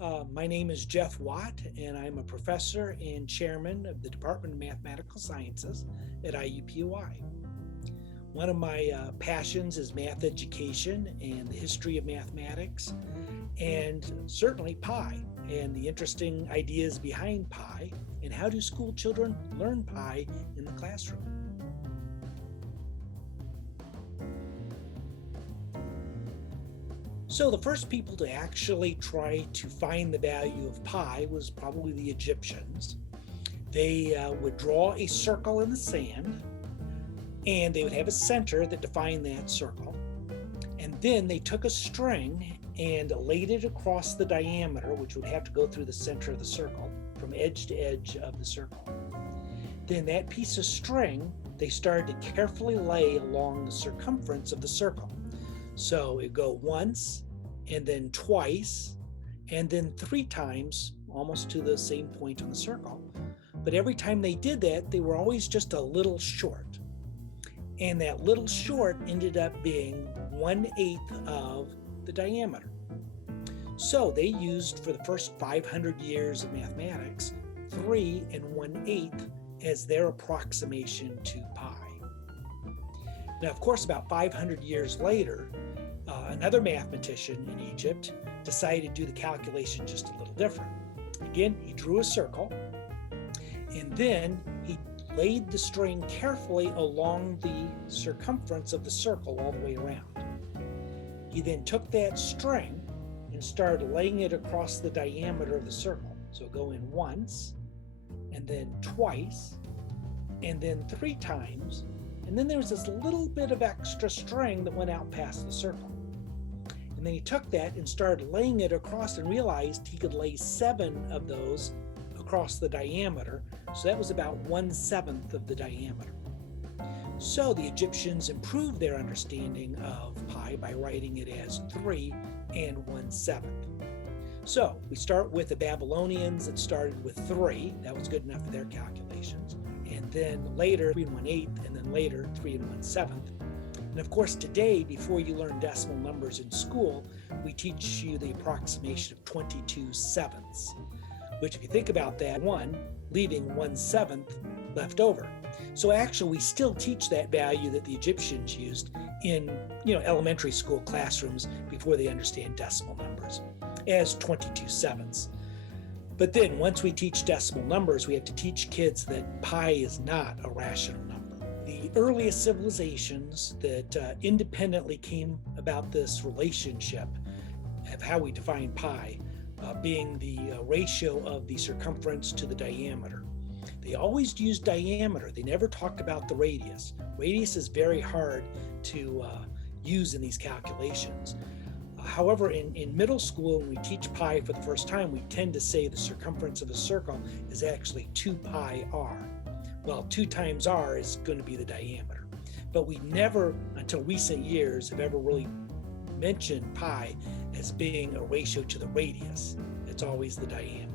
My name is Jeff Watt, and I'm a professor and chairman of the Department of Mathematical Sciences at IUPUI. One of my passions is math education and the history of mathematics, and certainly pi and the interesting ideas behind pi, and how do school children learn pi in the classroom. So the first people to actually try to find the value of pi was probably the Egyptians. They would draw a circle in the sand, and they would have a center that defined that circle. And then they took a string and laid it across the diameter, which would have to go through the center of the circle, from edge to edge of the circle. Then that piece of string, they started to carefully lay along the circumference of the circle. So it'd go once, and then twice, and then 3 times, almost to the same point on the circle. But every time they did that, they were always just a little short. And that little short ended up being 1/8 of the diameter. So they used, for the first 500 years of mathematics, 3 1/8 as their approximation to pi. Now, of course, about 500 years later, another mathematician in Egypt decided to do the calculation just a little different. Again, he drew a circle, and then he laid the string carefully along the circumference of the circle all the way around. He then took that string and started laying it across the diameter of the circle. So go in once, and then twice, and then 3 times, and then there was this little bit of extra string that went out past the circle. And then he took that and started laying it across and realized he could lay 7 of those across the diameter. So that was about 1/7 of the diameter. So the Egyptians improved their understanding of pi by writing it as 3 1/7. So we start with the Babylonians that started with 3. That was good enough for their calculations. And then later 3 1/8, and then later 3 1/7. And of course, today, before you learn decimal numbers in school, we teach you the approximation of 22/7, which, if you think about that, leaving 1/7 left over. So actually, we still teach that value that the Egyptians used in elementary school classrooms before they understand decimal numbers as 22/7. But then once we teach decimal numbers, we have to teach kids that pi is not a rational number. The earliest civilizations that independently came about this relationship of how we define pi being the ratio of the circumference to the diameter. They always used diameter. They never talked about the radius. Radius is very hard to use in these calculations. However, in middle school, when we teach pi for the first time, we tend to say the circumference of a circle is actually 2 pi r. Well, 2 times r is going to be the diameter. But we never, until recent years, have ever really mentioned pi as being a ratio to the radius. It's always the diameter.